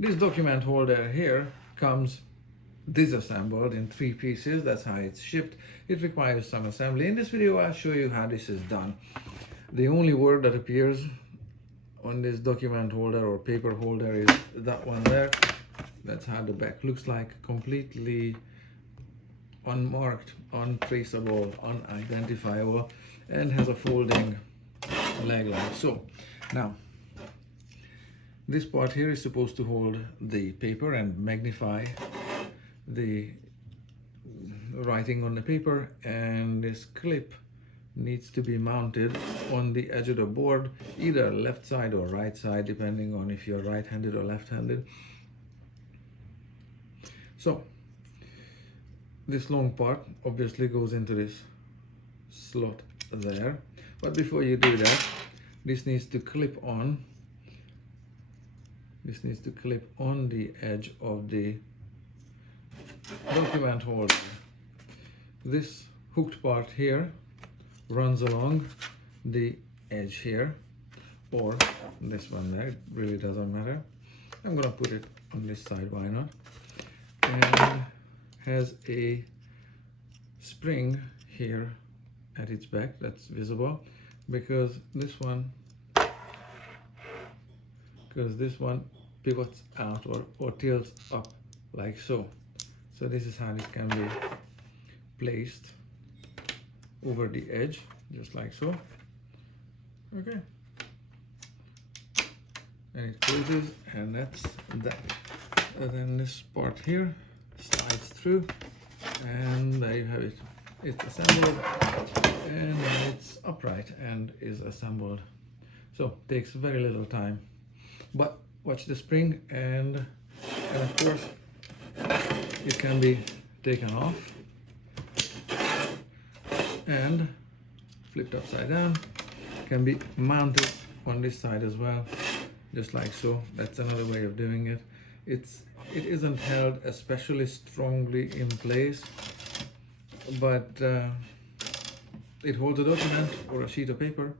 This document holder here comes disassembled in 3 pieces. That's how it's shipped. It requires some assembly. In this video, I'll show you how this is done. The only word that appears on this document holder or paper holder is that one there. That's how the back looks like, completely unmarked, untraceable, unidentifiable, and has a folding leg like so. Now, this part here is supposed to hold the paper and magnify the writing on the paper, and this clip needs to be mounted on the edge of the board, either left side or right side, depending on if you're right-handed or left-handed. So this long part obviously goes into this slot there, but before you do that, this needs to clip on. This needs to clip on the edge of the document holder. This hooked part here runs along the edge here, or this one there, it really doesn't matter. I'm gonna put it on this side, why not? And has a spring here at its back that's visible, because this one pivots out or tilts up like so. So this is how this can be placed over the edge, just like so. Okay. And it closes, and that's that. And then this part here slides through, and there you have it. It's assembled, and it's upright and is assembled. So takes very little time. But watch the spring, and of course it can be taken off and flipped upside down. Can be mounted on this side as well, just like so. That's another way of doing it. It isn't held especially strongly in place, but it holds a document or a sheet of paper